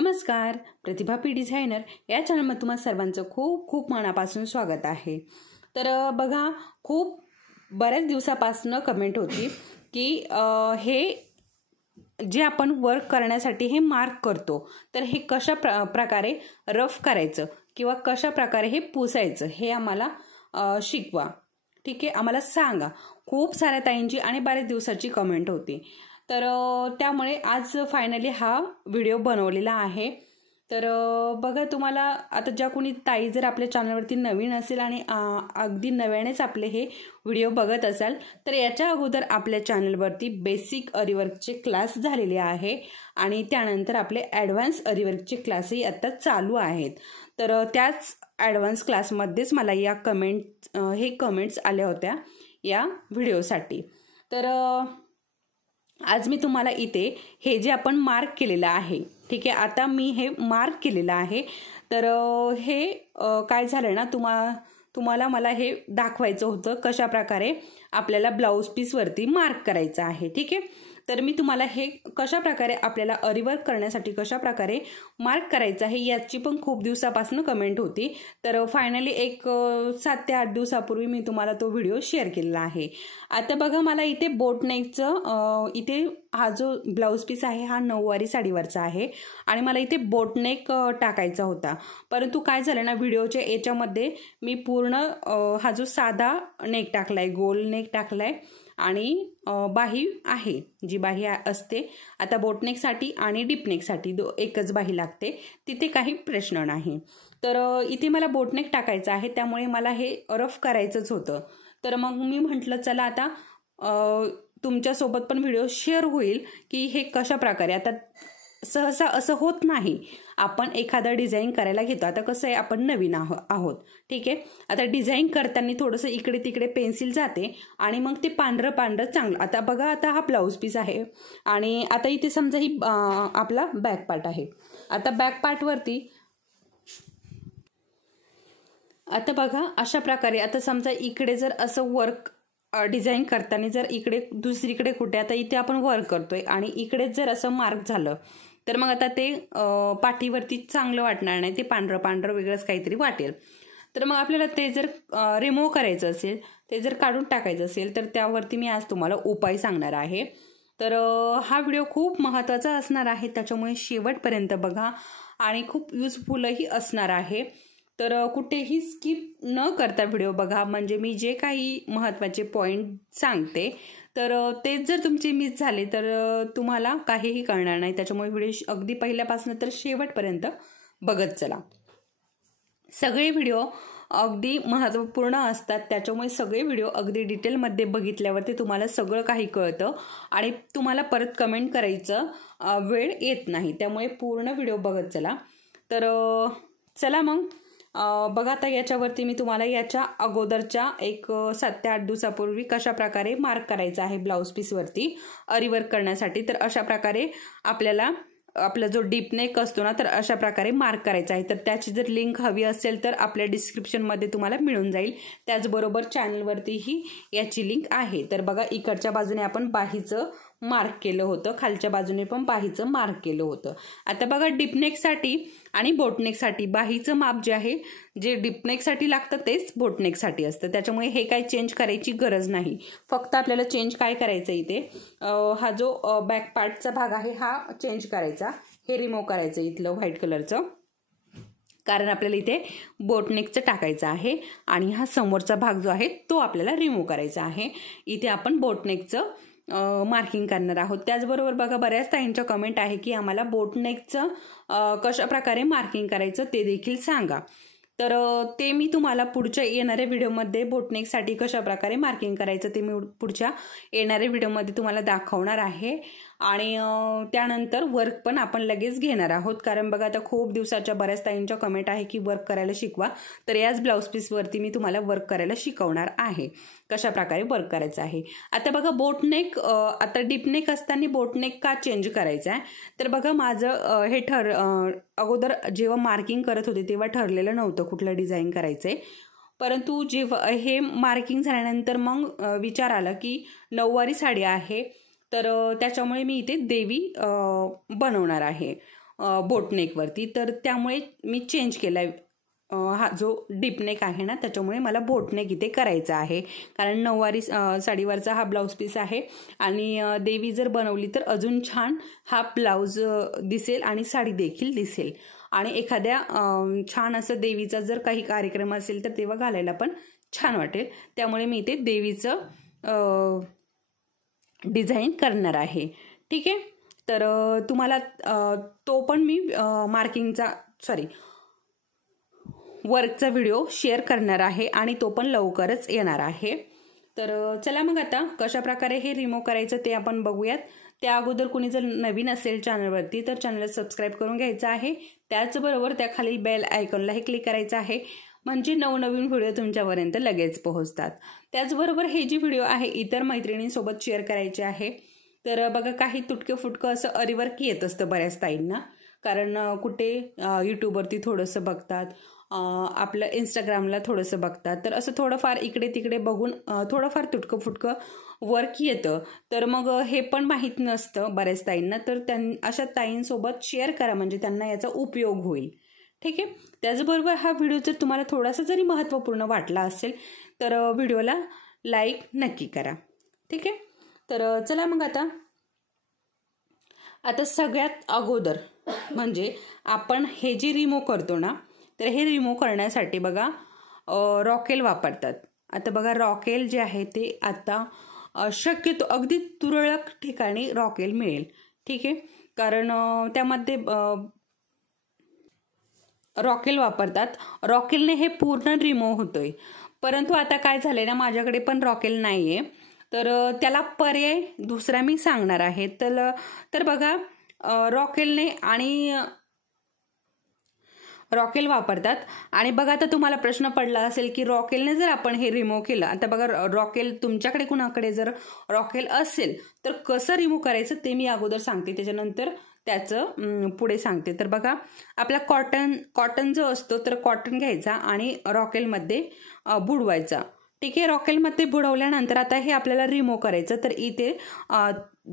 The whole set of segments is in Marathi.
नमस्कार, प्रतिभा पी डिझायनर या चॅनलमध्ये तुम्हा सर्वांचं खूप खूप मनापासून स्वागत आहे। तर बघा, खूप बऱ्याच दिवसापासून कमेंट होती की हे जे आपण वर्क करण्यासाठी हे मार्क करतो तर हे कशा प्रकारे रफ करायचं किंवा कशा प्रकारे हे पुसायचं हे आम्हाला शिकवा, ठीक आहे, आम्हाला सांगा। खूप साऱ्या ताईंची आणि बऱ्याच दिवसाची कमेंट होती, तर त्यामुळे आज फायनली हा व्हिडिओ बनवलेला आहे। तर बघा, तुम्हाला आता ज्या कोणी ताई जर आपल्या चॅनलवरती नवीन असेल आणि अगदी नव्यानेच आपले हे व्हिडिओ बघत असाल तर याच्या अगोदर आपल्या चॅनलवरती बेसिक अरीवर्कचे क्लास झालेले आहे आणि त्यानंतर आपले ॲडव्हान्स अरीवर्कचे क्लासही आता चालू आहेत। तर त्याच ॲडव्हान्स क्लासमध्येच मला या कमेंट्स आल्या होत्या या व्हिडिओसाठी। तर आज मी तुम्हाला इथे हे जे आपण मार्क केलेलं आहे, ठीक आहे, आता मी हे मार्क केलेलं आहे। तर हे काय झालं ना, तुम्हाला मला हे दाखवायचं होतं कशा प्रकारे आपल्याला ब्लाऊज पीसवरती मार्क करायचं आहे, ठीक आहे। तर मी तुम्हाला हे कशा प्रकारे आपल्याला अरीवर्क करण्यासाठी कशा प्रकारे मार्क करायचं आहे याची पण खूप दिवसापासून कमेंट होती। तर फायनली एक 7 ते 8 दिवसापूर्वी मी तुम्हाला तो व्हिडिओ शेअर केलेला आहे। आता बघा, मला इथे बोटनेकचं इथे हा जो ब्लाऊज पीस आहे हा 9वारी साडीवरचा आहे आणि मला इथे बोटनेक टाकायचा होता, परंतु काय झालं ना, व्हिडिओच्या याच्यामध्ये मी पूर्ण हा जो साधा नेक टाकलाय, गोल नेक टाकलाय आणि बाही आहे, जी बाही असते आता बोटनेकसाठी आणि डीपनेकसाठी एकच बाही लागते, तिथे काही प्रश्न नाही। तर इथे मला बोटनेक टाकायचं आहे, त्यामुळे मला हे रफ करायचंच होतं। तर मग मी म्हटलं चला आता तुमच्यासोबत पण व्हिडिओ शेअर होईल की हे कशा प्रकारे, आता सहसा असं होत नाही, आपण एखादा डिझाईन करायला घेतो, आता कसं आहे आपण नवीन आहोत, ठीक आहे, आता डिझाईन करताना थोडंसं इकडे तिकडे पेन्सिल जाते आणि मग ते पांढरं चांगलं। आता बघा, आता हा ब्लाऊज पीस आहे आणि आता इथे समजा ही आपला बॅक पार्ट आहे। आता बॅक पार्टवरती आता बघा अशा प्रकारे, आता समजा इकडे जर असं वर्क डिझाईन करताना जर इकडे दुसरीकडे कुठे, आता इथे आपण वर्क करतोय आणि इकडेच जर असं मार्क झालं तर मग आता ते पाठीवरती चांगलं वाटणार नाही, ते पांढरं वेगळंच काहीतरी वाटेल। तर मग आपल्याला ते जर रिमूव्ह करायचं असेल, ते जर काढून टाकायचं असेल तर त्यावरती मी आज तुम्हाला उपाय सांगणार आहे। तर हा व्हिडिओ खूप महत्त्वाचा असणार आहे, त्याच्यामुळे शेवटपर्यंत बघा आणि खूप युजफुलही असणार आहे। तर कुठेही स्किप न करता व्हिडिओ बघा, म्हणजे मी जे काही महत्त्वाचे पॉईंट सांगते तर तेच जर तुमचे मिस झाले तर तुम्हाला काहीही कळणार नाही, त्याच्यामुळे व्हिडिओ अगदी पहिल्यापासून तर शेवटपर्यंत बघत चला। सगळे व्हिडिओ अगदी महत्त्वपूर्ण असतात, त्याच्यामुळे सगळे व्हिडिओ अगदी डिटेलमध्ये बघितल्यावरती तुम्हाला सगळं काही कळतं आणि तुम्हाला परत कमेंट करायचं वेळ येत नाही, त्यामुळे पूर्ण व्हिडिओ बघत चला। तर चला मग बघा, आता याच्यावरती मी तुम्हाला याच्या अगोदरच्या एक 7 ते 8 दिवसापूर्वी कशा प्रकारे मार्क करायचा आहे ब्लाऊज पीसवरती अरीवर्क करण्यासाठी, तर अशा प्रकारे आपल्याला आपला जो डीपनेक असतो ना, तर अशा प्रकारे मार्क करायचा आहे। तर त्याची जर लिंक हवी असेल तर आपल्या डिस्क्रिप्शनमध्ये तुम्हाला मिळून जाईल, त्याचबरोबर चॅनलवरतीही याची लिंक आहे। तर बघा, इकडच्या बाजूने आपण बाहीचं मार्क केलं होतं, खालच्या बाजूने पण बाहीचं मार्क केलं होतं। आता बघा, डीपनेकसाठी आणि बोटनेकसाठी बाहीचं माप जे आहे, जे डीपनेकसाठी लागतं तेच बोटनेकसाठी असतं, त्याच्यामुळे हे काही चेंज करायची गरज नाही। फक्त आपल्याला चेंज काय करायचं, इथे हा जो बॅक पार्टचा भाग आहे हा चेंज करायचा, हे रिमूव्ह करायचं इथलं व्हाईट कलरचं, कारण आपल्याला इथे बोटनेकचं टाकायचं आहे आणि हा समोरचा भाग जो आहे तो आपल्याला रिमूव्ह करायचा आहे। इथे आपण बोटनेकचं मार्किंग करणार आहोत। त्याचबरोबर बघा, बऱ्याच ताईंच्या कमेंट आहे की आम्हाला बोटनेकचं कशा प्रकारे मार्किंग करायचं ते देखील सांगा। तर ते मी तुम्हाला पुढच्या येणाऱ्या व्हिडिओमध्ये बोटनेकसाठी कशा प्रकारे मार्किंग करायचं ते मी पुढच्या येणाऱ्या व्हिडिओमध्ये तुम्हाला दाखवणार आहे आणि त्यानंतर वर्क पण आपण लगेच घेणार आहोत, कारण बघा आता खूप दिवसाच्या बऱ्याच ताईंच्या कमेंट आहे की वर्क करायला शिकवा, तर याच ब्लाऊज पीसवरती मी तुम्हाला वर्क करायला शिकवणार आहे कशा प्रकारे वर्क करायचं आहे। आता बघा, बोटनेक आता डीपनेक असताना बोटनेक का चेंज करायचं आहे, तर बघा माझं हे अगोदर जेव्हा मार्किंग करत होते तेव्हा ठरलेलं नव्हतं कुठलं डिझाईन करायचंय, परंतु जेव्हा हे मार्किंग झाल्यानंतर मग विचार आला की 9वारी साडी आहे, तर त्याच्यामुळे मी इथे देवी बनवणार आहे। बोटनेकवरती, तर त्यामुळे मी चेंज केला आहे. हा जो डीपनेक आहे ना त्याच्यामुळे मला बोटनेक इथे करायचा आहे, कारण नऊवारी साडीवरचा हा ब्लाऊज पीस आहे आणि देवी जर बनवली तर अजून छान हा ब्लाऊज दिसेल आणि साडी देखील दिसेल. आणि एखाद्या छान असं देवीचा जर काही कार्यक्रम असेल तर तेव्हा घालायला पण छान वाटेल. त्यामुळे मी इथे देवीचं डिझाईन करणार आहे. ठीक आहे, तर तुम्हाला तो पण मी वर्कचा व्हिडिओ शेअर करणार आहे आणि तो पण लवकरच येणार आहे. तर चला मग आता कशा प्रकारे हे रिमूव्ह करायचं ते आपण बघूयात. त्या अगोदर कोणी जर नवीन असेल चॅनलवरती तर चॅनलला सबस्क्राईब करून घ्यायचं आहे. त्याचबरोबर त्या खाली बेल आयकॉनलाही क्लिक करायचं आहे, म्हणजे नवनवीन व्हिडिओ तुमच्यापर्यंत लगेच पोहोचतात. त्याचबरोबर हे जी व्हिडिओ आहे इतर मैत्रिणींसोबत शेअर करायचे आहे. तर बघा काही तुटकं फुटकं असं अरीवर्क येत असतं बऱ्याच ताईंना, कारण कुठे यूट्यूबवरती थोडंसं बघतात, आपलं इंस्टाग्रामला थोडंसं बघतात, तर असं थोडंफार इकडे तिकडे बघून थोडंफार तुटकं फुटकं वर्क येतं. तर मग हे पण माहीत नसतं बऱ्याच ताईंना, तर अशा ताईंसोबत शेअर करा, म्हणजे त्यांना याचा उपयोग होईल. ठीक आहे, त्याचबरोबर हा व्हिडिओ जर तुम्हाला थोडासा जरी महत्त्वपूर्ण वाटला असेल तर व्हिडिओला लाईक नक्की करा. ठीक आहे, तर चला मग आता सगळ्यात अगोदर म्हणजे आपण हे जे रिमूव्ह करतो ना, तर हे रिमूव्ह करण्यासाठी बघा रॉकेल वापरतात. आता बघा रॉकेल जे आहे ते आता शक्यतो अगदी तुरळक ठिकाणी रॉकेल मिळेल. ठीक आहे, कारण त्यामध्ये रॉकेल वापरतात. रॉकेलने हे पूर्ण रिमूव्ह होतोय. परंतु आता काय झालंय ना, माझ्याकडे पण रॉकेल नाहीये, तर त्याला पर्याय दुसरा मी सांगणार आहे. तर बघा रॉकेलने आणि रॉकेल वापरतात. आणि बघा आता तुम्हाला प्रश्न पडला असेल की रॉकेलने जर आपण हे रिमूव्ह केलं, आता बघा रॉकेल तुमच्याकडे कुणाकडे जर रॉकेल असेल तर कसं रिमूव्ह करायचं ते मी अगोदर सांगते, त्याच्यानंतर त्याचं पुढे सांगते. तर बघा आपला कॉटन जो असतो तर कॉटन घ्यायचा आणि रॉकेलमध्ये बुडवायचा. ठीक आहे, रॉकेलमध्ये बुडवल्यानंतर आता हे आपल्याला रिमूव्ह करायचं. तर इथे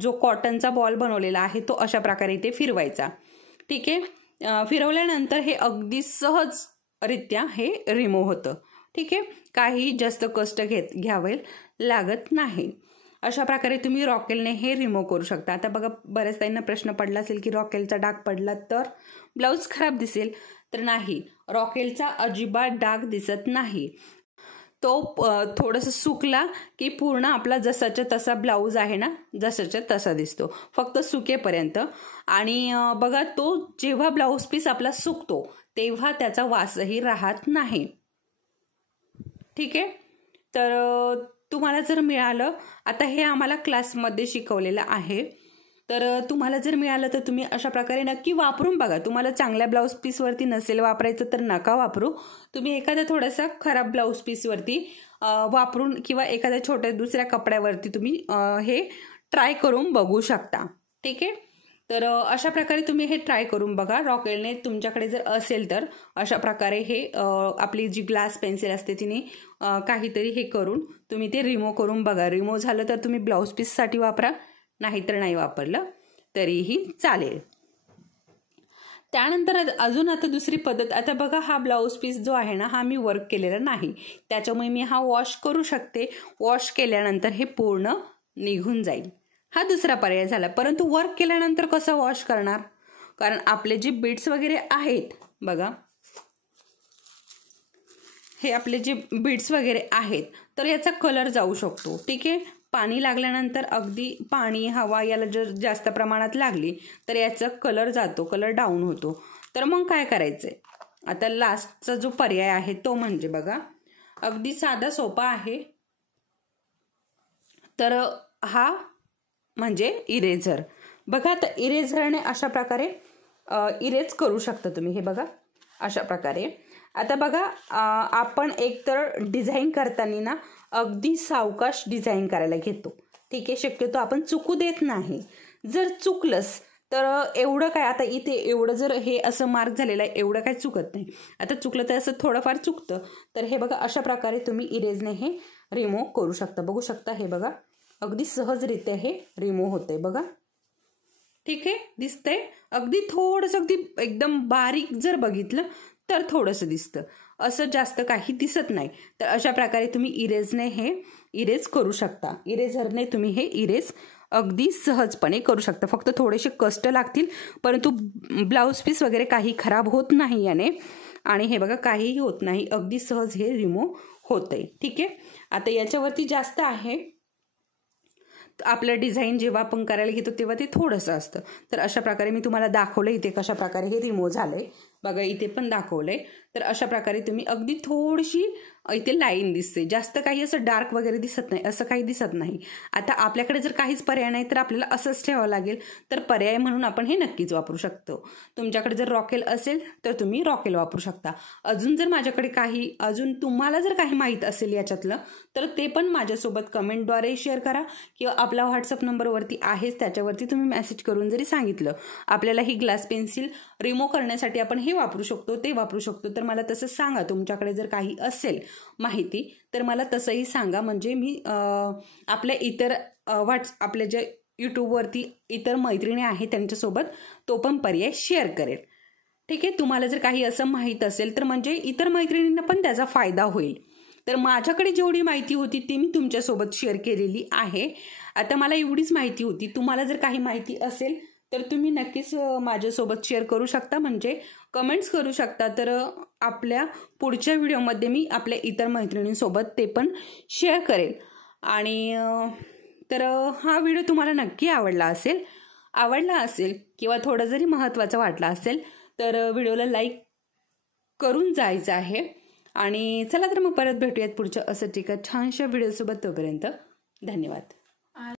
जो कॉटनचा बॉल बनवलेला आहे तो अशा प्रकारे इथे फिरवायचा. ठीक आहे, फिरवल्यानंतर हे अगदी सहजरित्या हे रिमूव्ह होतं. ठीक आहे, काही जास्त कष्ट घ्यावे लागत नाही. अशा प्रकारे तुम्ही रॉकेलने हे रिमूव्ह करू शकता. आता बघा बऱ्याच ताईंना प्रश्न पडला असेल की रॉकेलचा डाग पडला तर ब्लाऊज खराब दिसेल. तर नाही, रॉकेलचा अजिबात डाग दिसत नाही. तो थोडंसं सुकला की पूर्ण आपला जसाच्या तसा ब्लाऊज आहे ना, जसाच्या तसा दिसतो, फक्त सुकेपर्यंत. आणि बघा तो जेव्हा ब्लाऊज पीस आपला सुकतो तेव्हा त्याचा वासही राहत नाही. ठीक आहे, तर तुम्हाला जर मिळालं, आता हे आम्हाला क्लासमध्ये शिकवलेलं आहे, तर तुम्हाला जर मिळालं तर तुम्ही अशा प्रकारे नक्की वापरून बघा. तुम्हाला चांगल्या ब्लाऊज पीसवरती नसेल वापरायचं तर नका वापरू. तुम्ही एखाद्या थोडासा खराब ब्लाऊज पीसवरती वापरून किंवा एखाद्या छोट्या दुसऱ्या कपड्यावरती तुम्ही हे ट्राय करून बघू शकता. ठीक आहे, तर अशा प्रकारे तुम्ही हे ट्राय करून बघा. रॉकेलने तुमच्याकडे जर असेल तर अशा प्रकारे हे आपली जी ग्लास पेन्सिल असते तिने काहीतरी हे करून तुम्ही ते रिमूव्ह करून बघा. रिमूव्ह झालं तर तुम्ही ब्लाऊज पीससाठी वापरा, नाहीतर नाही वापरलं तरीही चालेल. त्यानंतर अजून आता दुसरी पद्धत, आता बघा हा ब्लाऊज पीस जो आहे ना हा मी वर्क केलेला नाही, त्याच्यामुळे मी हा वॉश करू शकते. वॉश केल्यानंतर हे पूर्ण निघून जाईल. हा दुसरा पर्याय झाला. परंतु वर्क केल्यानंतर कसं वॉश करणार, कारण आपले जे बीड्स वगैरे आहेत बघा, हे आपले जे बीड्स वगैरे आहेत तर याचा कलर जाऊ शकतो. ठीक आहे, पाणी लागल्यानंतर अगदी पाणी हवा याला जर जास्त प्रमाणात लागली तर याचा कलर जातो, कलर डाऊन होतो. तर मग काय करायचंय, आता लास्टचा जो पर्याय आहे तो म्हणजे बघा अगदी साधा सोपा आहे. तर हा म्हणजे इरेझर. बघा आता इरेझरने अशा प्रकारे इरेज करू शकता तुम्ही. हे बघा अशा प्रकारे. आता बघा आपण एकतर डिझाईन करताना ना अगदी सावकाश डिझाईन करायला घेतो. ठीक आहे, शक्यतो आपण चुकू देत नाही. जर चुकलंस तर एवढं काय, आता इथे एवढं जर हे असं मार्क झालेलं आहे एवढं काय चुकत नाही. आता चुकलं तर असं थोडंफार चुकतं. तर हे बघा अशा प्रकारे तुम्ही इरेजने हे रिमूव्ह करू शकता. बघू शकता हे बघा अगदी सहजरित्या हे रिमूव्ह होते. बघा ठीक आहे, दिसतंय. अगदी थोडंसं, अगदी एकदम बारीक जर बघितलं तर थोडंसं दिसतं, असं जास्त काही दिसत नाही. तर अशा प्रकारे तुम्ही इरेजने हे इरेज करू शकता. इरेझरने तुम्ही हे इरेज अगदी सहजपणे करू शकता. फक्त थोडेसे कष्ट लागतील, परंतु ब्लाऊज पीस वगैरे काही खराब होत नाही याने. आणि हे बघा, काहीही होत नाही, अगदी सहज हे रिमूव्ह होतंय. ठीक आहे, आता याच्यावरती जास्त आहे आपलं डिझाईन जेव्हा आपण करायला घेतो तेव्हा ते थोडंसं असतं. तर अशा प्रकारे मी तुम्हाला दाखवलं इथे कशा प्रकारे हे रिमूव्ह झालंय. बघा, इथे पण दाखवलंय. तर अशा प्रकारे तुम्ही अगदी थोडीशी इथे लाईन दिसते, जास्त काही असं डार्क वगैरे दिसत नाही, असं काही दिसत नाही. आता आपल्याकडे जर काहीच पर्याय नाही तर आपल्याला असंच ठेवावं लागेल. तर पर्याय म्हणून आपण हे नक्कीच वापरू शकतो. तुमच्याकडे जर रॉकेल असेल तर तुम्ही रॉकेल वापरू शकता. अजून जर माझ्याकडे अजून तुम्हाला जर काही माहीत असेल याच्यातलं तर ते पण माझ्यासोबत कमेंटद्वारे शेअर करा, किंवा आपला व्हॉट्सअप नंबरवरती आहेच त्याच्यावरती तुम्ही मेसेज करून जरी सांगितलं आपल्याला ही ग्लास पेन्सिल रिमूव्ह करण्यासाठी आपण हे वापरू शकतो, ते वापरू शकतो, तर मला तसं सांगा. तुमच्याकडे जर काही असेल माहिती तर मला तसंही सांगा. म्हणजे मी आपल्या इतर आपल्या जे यूट्यूबवरती इतर मैत्रिणी आहेत त्यांच्यासोबत तो पण पर्याय शेअर करेल. ठीक आहे, तुम्हाला जर काही असं माहीत असेल तर म्हणजे इतर मैत्रिणींना पण त्याचा फायदा होईल. तर माझ्याकडे जेवढी माहिती होती ती मी तुमच्यासोबत शेअर केलेली आहे. आता मला एवढीच माहिती होती. तुम्हाला जर काही माहिती असेल तर तुम्ही नक्कीच माझ्यासोबत शेअर करू शकता, म्हणजे कमेंट्स करू शकता. तर आपल्या पुढच्या व्हिडिओमध्ये मी आपल्या इतर मैत्रिणींसोबत ते पण शेअर करेल. आणि तर हा व्हिडिओ तुम्हाला नक्की आवडला असेल किंवा थोडा जरी महत्त्वाचा वाटला असेल तर व्हिडिओला लाईक करून जायचं आहे. आणि चला तर मग परत भेटूयात पुढच्या असं छानशा व्हिडिओसोबत. तोपर्यंत धन्यवाद.